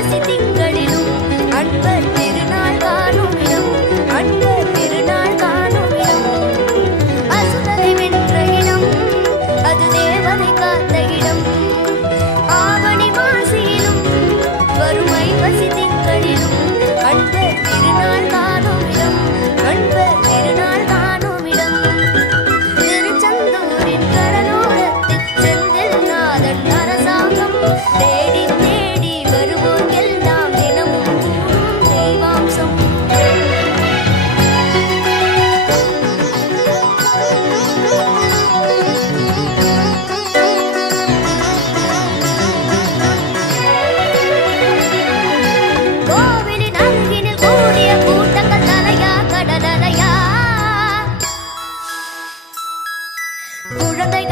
我的心。